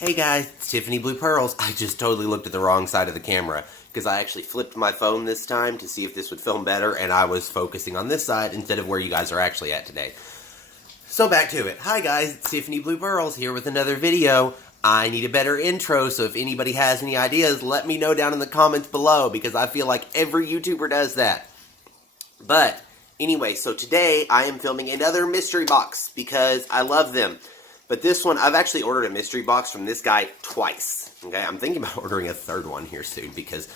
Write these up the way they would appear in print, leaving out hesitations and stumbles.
Hey guys, it's Tiffany Blue Pearls. I just totally looked at the wrong side of the camera because I actually flipped my phone this time to see if this would film better, and I was focusing on this side instead of where you guys are actually at today. So back to it. Hi guys, it's Tiffany Blue Pearls here with another video. I need a better intro, so if anybody has any ideas, let me know down in the comments below because I feel like every YouTuber does that. But anyway, so today I am filming another mystery box because I love them. But this one, I've actually ordered a mystery box from this guy twice. Okay, I'm thinking about ordering a third one here soon because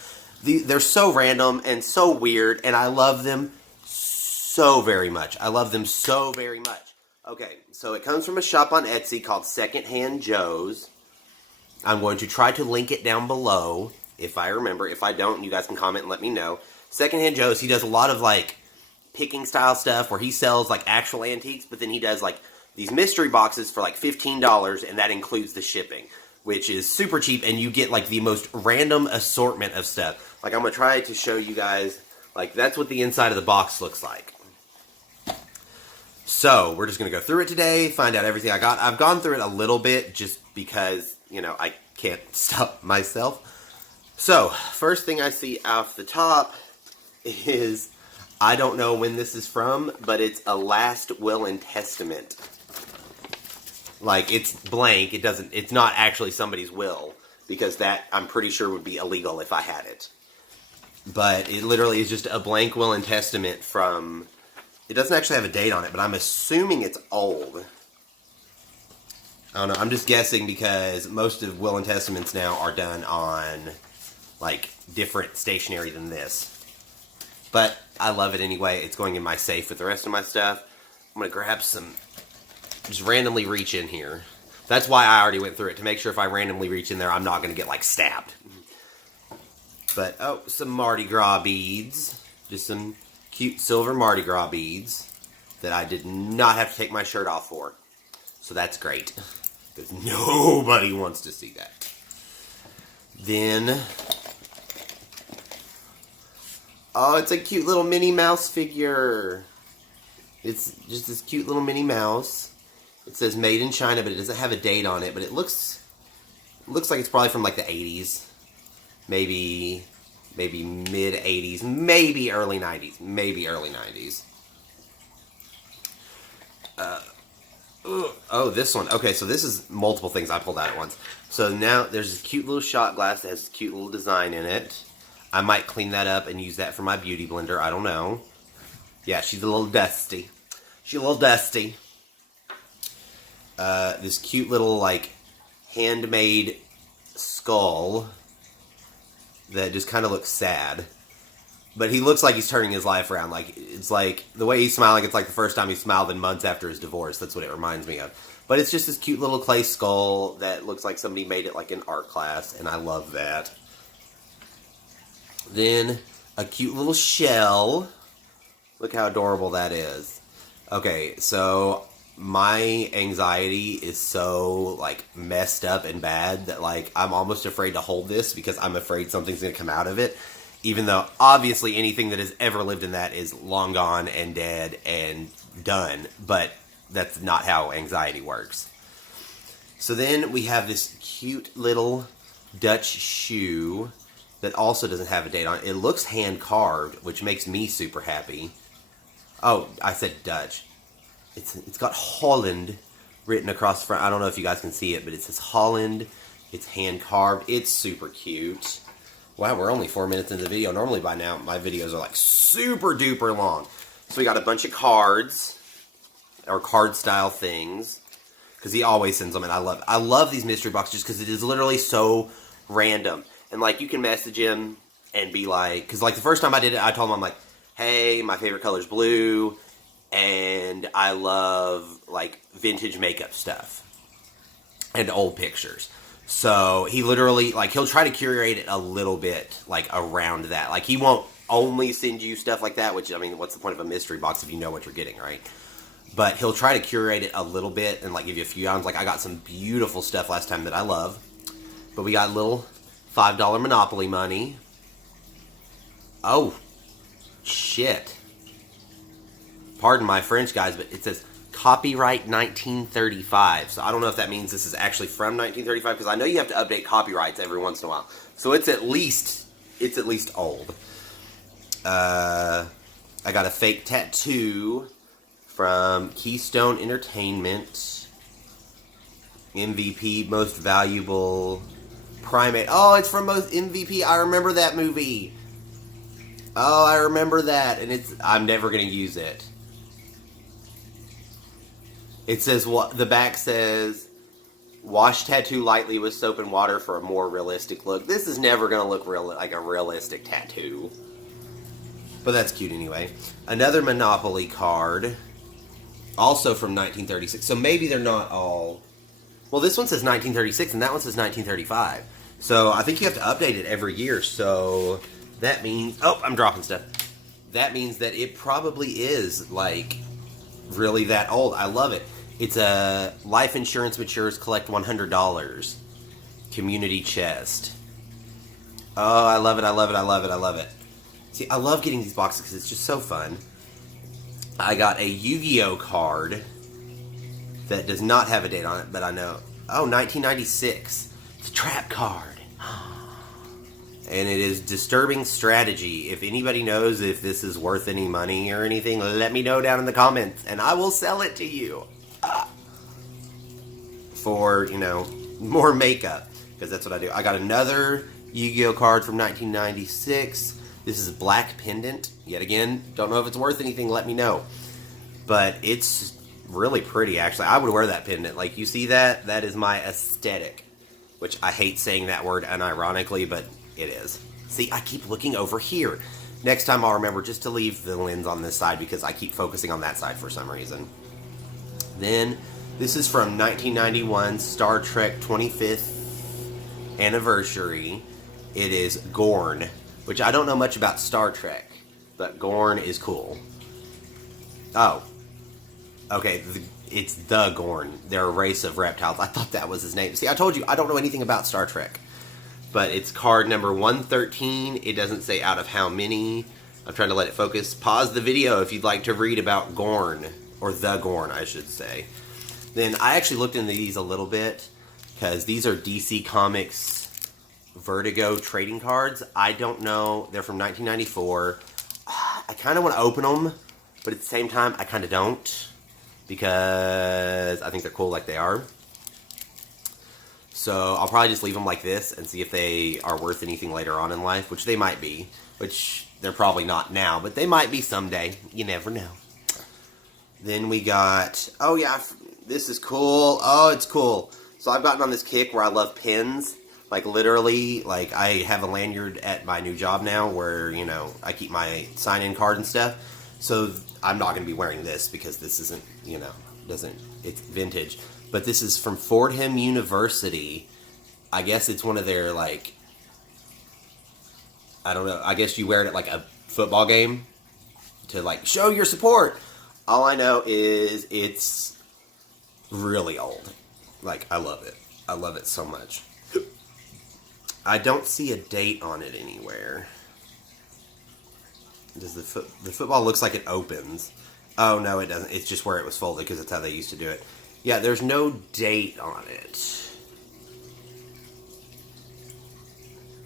they're so random and so weird, and I love them so very much. I love them so very much. Okay, so it comes from a shop on Etsy called Secondhand Joe's. I'm going to try to link it down below if I remember. If I don't, you guys can comment and let me know. Secondhand Joe's, he does a lot of like picking style stuff where he sells like actual antiques, but then he does like these mystery boxes for like $15, and that includes the shipping, which is super cheap, and you get like the most random assortment of stuff. Like I'm going to try to show you guys, like that's what the inside of the box looks like. So we're just going to go through it today, find out everything I got. I've gone through it a little bit just because, you know, I can't stop myself. So first thing I see off the top is, I don't know when this is from, but it's a last will and testament. Like, it's blank. It's not actually somebody's will, because that, I'm pretty sure, would be illegal if I had it. But it literally is just a blank will and testament from, it doesn't actually have a date on it, but I'm assuming it's old. I don't know, I'm just guessing because most of will and testaments now are done on, like, different stationery than this. But I love it anyway. It's going in my safe with the rest of my stuff. I'm going to grab some, just randomly reach in here. That's why I already went through it, to make sure if I randomly reach in there, I'm not going to get, like, stabbed. But, oh, some Mardi Gras beads. Just some cute silver Mardi Gras beads that I did not have to take my shirt off for. So that's great, because nobody wants to see that. Then, oh, it's a cute little Minnie Mouse figure. It's just this cute little Minnie Mouse. It says made in China, but it doesn't have a date on it. But it looks like it's probably from like the 80s. Maybe mid 80s. Maybe early 90s. Maybe early 90s. Oh, this one. Okay, so this is multiple things I pulled out at once. So now there's this cute little shot glass that has this cute little design in it. I might clean that up and use that for my beauty blender. I don't know. Yeah, she's a little dusty. She's a little dusty. This cute little, like, handmade skull that just kind of looks sad. But he looks like he's turning his life around. Like, it's like, the way he's smiling, it's like the first time he smiled in months after his divorce. That's what it reminds me of. But it's just this cute little clay skull that looks like somebody made it like in art class, and I love that. Then, a cute little shell. Look how adorable that is. Okay, so my anxiety is so, like, messed up and bad that, like, I'm almost afraid to hold this because I'm afraid something's going to come out of it. Even though, obviously, anything that has ever lived in that is long gone and dead and done. But that's not how anxiety works. So then we have this cute little Dutch shoe that also doesn't have a date on it. It looks hand-carved, which makes me super happy. Oh, I said Dutch. It's got Holland written across the front. I don't know if you guys can see it, but it says Holland. It's hand-carved. It's super cute. Wow, we're only 4 minutes into the video. Normally by now, my videos are like super-duper long. So we got a bunch of cards, or card-style things, because he always sends them, and I love these mystery boxes just because it is literally so random. And, like, you can message him and be like, because, like, the first time I did it, I told him, I'm like, hey, my favorite color's blue, and I love, like, vintage makeup stuff and old pictures. So he literally, like, he'll try to curate it a little bit, like, around that. Like, he won't only send you stuff like that, which, I mean, what's the point of a mystery box if you know what you're getting, right? But he'll try to curate it a little bit and, like, give you a few items. Like, I got some beautiful stuff last time that I love. But we got little $5 Monopoly money. Oh, shit. Pardon my French, guys, but it says copyright 1935. So I don't know if that means this is actually from 1935, because I know you have to update copyrights every once in a while. So it's at least old. I got a fake tattoo from Keystone Entertainment. MVP, Most Valuable Primate. Oh, it's from Most MVP. I remember that movie. Oh, I remember that, and I'm never gonna use it. It says, what the back says, wash tattoo lightly with soap and water for a more realistic look. This is never gonna look like a realistic tattoo. But that's cute anyway. Another Monopoly card, also from 1936. So maybe they're not all... Well, this one says 1936, and that one says 1935. So I think you have to update it every year. So that means... Oh, I'm dropping stuff. That means that it probably is, like, really that old. I love it. It's a life insurance matures, collect $100. Community chest. Oh, I love it, I love it, I love it, I love it. See, I love getting these boxes because it's just so fun. I got a Yu-Gi-Oh card that does not have a date on it, but I know... Oh, 1996. It's a trap card. And it is Disturbing Strategy. If anybody knows if this is worth any money or anything, let me know down in the comments, and I will sell it to you. For, more makeup. Because that's what I do. I got another Yu-Gi-Oh card from 1996. This is a black pendant. Yet again, don't know if it's worth anything, let me know. But it's really pretty, actually. I would wear that pendant. Like, you see that? That is my aesthetic. Which I hate saying that word unironically, but it is. See, I keep looking over here. Next time I'll remember just to leave the lens on this side because I keep focusing on that side for some reason. Then, this is from 1991, Star Trek 25th anniversary. It is Gorn, which I don't know much about Star Trek, but Gorn is cool. Oh. Okay, it's the Gorn. They're a race of reptiles. I thought that was his name. See, I told you, I don't know anything about Star Trek. But it's card number 113. It doesn't say out of how many. I'm trying to let it focus. Pause the video if you'd like to read about Gorn. Or the Gorn, I should say. Then I actually looked into these a little bit. Because these are DC Comics Vertigo trading cards. I don't know. They're from 1994. I kind of want to open them. But at the same time, I kind of don't. Because I think they're cool like they are. So I'll probably just leave them like this and see if they are worth anything later on in life, which they might be, which they're probably not now, but they might be someday. You never know. Then we got, oh yeah, this is cool. Oh, it's cool. So I've gotten on this kick where I love pins. Like literally, like I have a lanyard at my new job now where, I keep my sign-in card and stuff. So I'm not going to be wearing this because this isn't, it's vintage. But this is from Fordham University. I guess it's one of their, like, I don't know. I guess you wear it at, like, a football game to, like, show your support. All I know is it's really old. Like, I love it. I love it so much. I don't see a date on it anywhere. Does the football looks like it opens. Oh, no, it doesn't. It's just where it was folded because that's how they used to do it. Yeah, there's no date on it.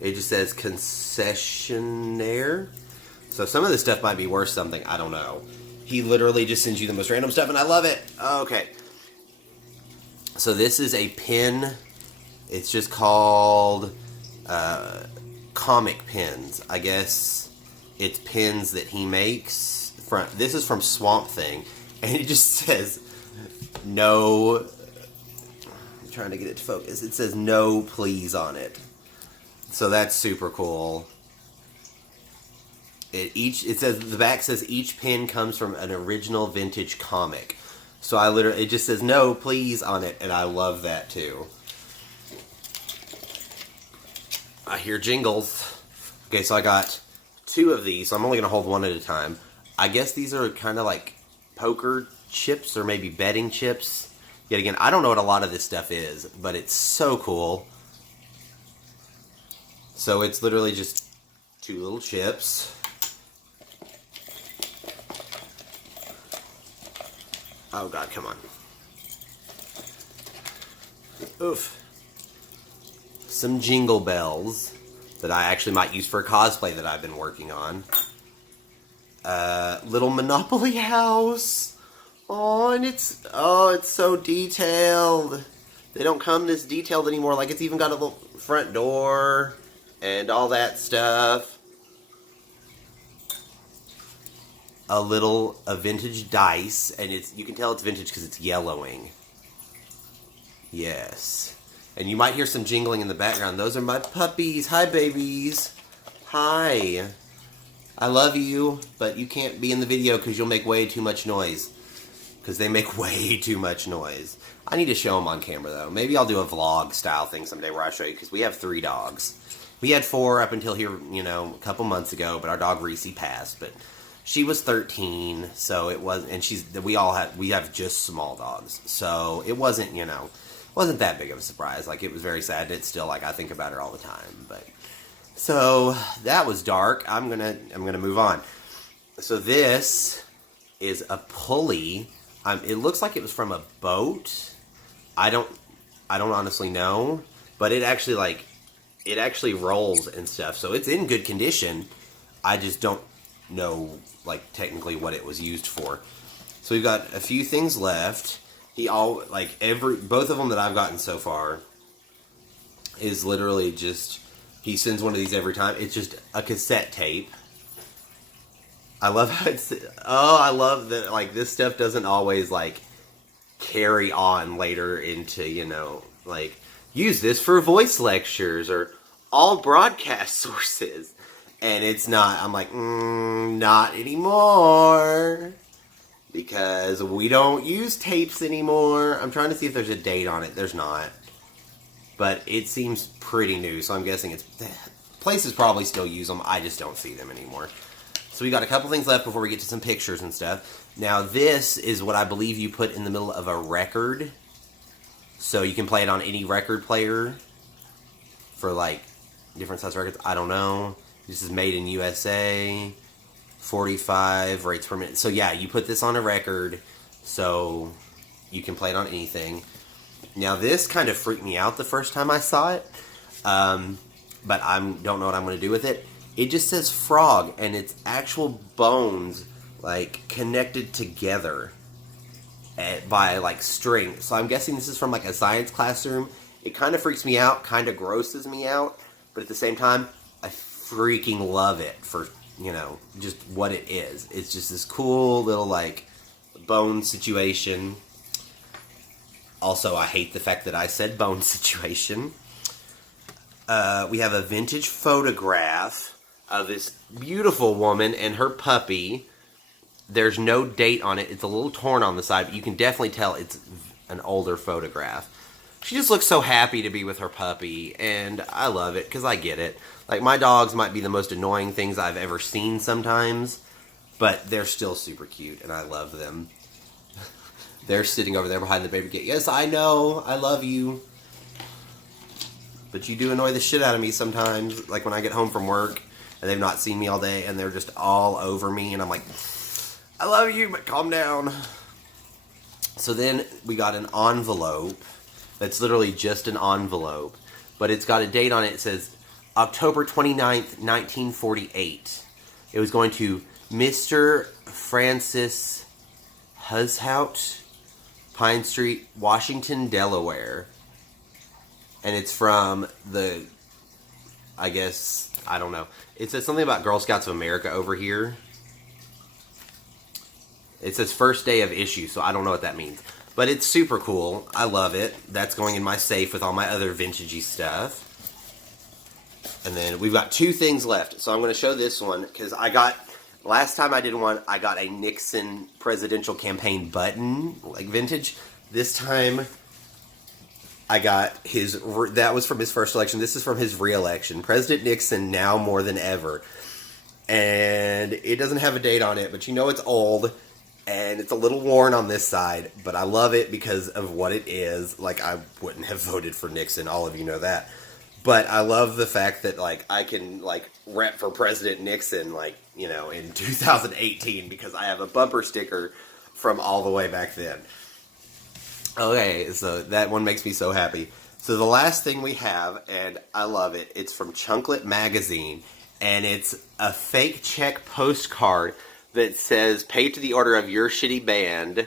It just says concessionaire. So some of this stuff might be worth something. I don't know. He literally just sends you the most random stuff, and I love it. Okay. So this is a pin. It's just called comic pins. I guess it's pins that he makes. This is from Swamp Thing. And it just says... No, I'm trying to get it to focus. It says no please on it. So that's super cool. It says, the back says each pin comes from an original vintage comic. So it just says no please on it, and I love that too. I hear jingles. Okay, so I got 2 of these, so I'm only going to hold one at a time. I guess these are kind of like poker chips or maybe betting chips. Yet again, I don't know what a lot of this stuff is, but it's so cool. So it's literally just 2 little chips. Oh God, come on. Oof. Some jingle bells that I actually might use for a cosplay that I've been working on. Little Monopoly house. Oh, and it's so detailed. They don't come this detailed anymore. Like, it's even got a little front door and all that stuff. A vintage dice, and you can tell it's vintage because it's yellowing. Yes. And you might hear some jingling in the background. Those are my puppies. Hi, babies. Hi. I love you, but you can't be in the video because you'll make way too much noise. Because they make way too much noise. I need to show them on camera, though. Maybe I'll do a vlog style thing someday where I show you, because we have 3 dogs. We had 4 up until here, a couple months ago, but our dog Reese passed. But she was 13, so it was, and we have just small dogs, so it wasn't, wasn't that big of a surprise. Like, it was very sad. It's still, like, I think about her all the time. But so that was dark. I'm gonna move on. So this is a pulley. It looks like it was from a boat. I don't honestly know, but it actually rolls and stuff. So it's in good condition. I just don't know, like, technically what it was used for. So we've got a few things left. Both of them that I've gotten so far is literally just, he sends one of these every time. It's just a cassette tape. I love how I love that, like, this stuff doesn't always, like, carry on later into, like, use this for voice lectures or all broadcast sources. And it's not, I'm like, not anymore. Because we don't use tapes anymore. I'm trying to see if there's a date on it. There's not. But it seems pretty new, so I'm guessing places probably still use them. I just don't see them anymore. So we got a couple things left before we get to some pictures and stuff. Now this is what I believe you put in the middle of a record. So you can play it on any record player for, like, different size records. I don't know. This is made in USA. 45 rates per minute. So yeah, you put this on a record so you can play it on anything. Now this kind of freaked me out the first time I saw it. But I don't know what I'm going to do with it. It just says frog, and it's actual bones, like, connected together by, like, string. So I'm guessing this is from, like, a science classroom. It kind of freaks me out, kind of grosses me out, but at the same time, I freaking love it for, just what it is. It's just this cool little, like, bone situation. Also, I hate the fact that I said bone situation. We have a vintage photograph of this beautiful woman and her puppy. There's no date on it. It's a little torn on the side, but you can definitely tell it's an older photograph. She just looks so happy to be with her puppy, and I love it, because I get it. Like, my dogs might be the most annoying things I've ever seen sometimes, but they're still super cute, and I love them. They're sitting over there behind the baby gate. Yes, I know, I love you. But you do annoy the shit out of me sometimes, like when I get home from work, and they've not seen me all day, and they're just all over me, and I'm like, I love you, but calm down. So then we got an envelope. That's literally just an envelope. But it's got a date on it. It says October 29th, 1948. It was going to Mr. Francis Hushout, Pine Street, Washington, Delaware. And it's from I don't know. It says something about Girl Scouts of America over here. It says first day of issue, so I don't know what that means. But it's super cool. I love it. That's going in my safe with all my other vintagey stuff. And then we've got 2 things left. So I'm going to show this one, because last time I did one, I got a Nixon presidential campaign button, like vintage. This time, I got that was from his first election. This is from his re-election. President Nixon, now more than ever. And it doesn't have a date on it, but it's old. And it's a little worn on this side, but I love it because of what it is. Like, I wouldn't have voted for Nixon, all of you know that. But I love the fact that, like, I can, like, rep for President Nixon, like, in 2018, because I have a bumper sticker from all the way back then. Okay, so that one makes me so happy. So the last thing we have, and I love it, it's from Chunklet Magazine, and it's a fake check postcard that says, pay to the order of your shitty band,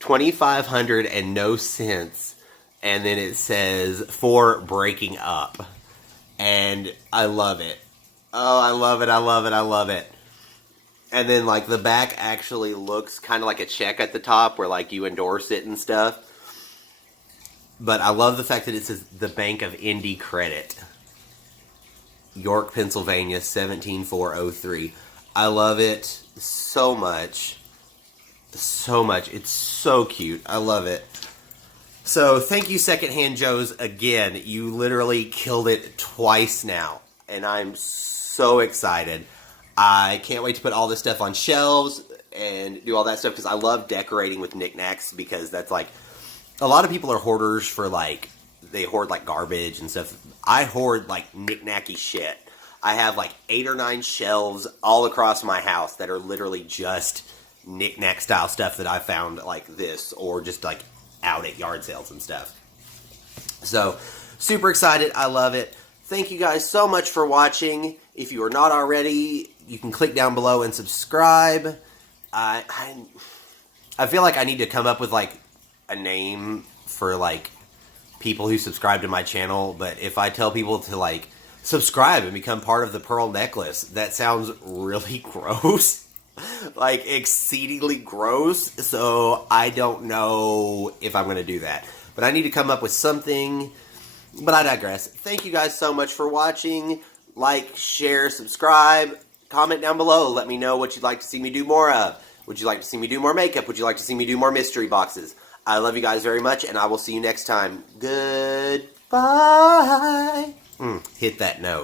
$2,500 and no cents, and then it says, for breaking up. And I love it. Oh, I love it, I love it, I love it. And then, like, the back actually looks kind of like a check at the top where, like, you endorse it and stuff. But I love the fact that it says the Bank of Indie Credit. York, Pennsylvania, 17403. I love it so much. So much. It's so cute. I love it. So, thank you, Secondhand Joe's, again. You literally killed it twice now. And I'm so excited. I can't wait to put all this stuff on shelves and do all that stuff because I love decorating with knickknacks because that's like... A lot of people are hoarders for, like, they hoard, like, garbage and stuff. I hoard, like, knick-knacky shit. I have, like, 8 or 9 shelves all across my house that are literally just knick-knack style stuff that I found like this or just, like, out at yard sales and stuff. So, super excited. I love it. Thank you guys so much for watching. If you are not already, you can click down below and subscribe. I feel like I need to come up with, like, a name for, like, people who subscribe to my channel, but if I tell people to, like, subscribe and become part of the Pearl Necklace, that sounds really gross. Like, exceedingly gross, so I don't know if I'm going to do that. But I need to come up with something, but I digress. Thank you guys so much for watching. Like, share, subscribe, comment down below. Let me know what you'd like to see me do more of. Would you like to see me do more makeup? Would you like to see me do more mystery boxes? I love you guys very much, and I will see you next time. Goodbye. Hit that note.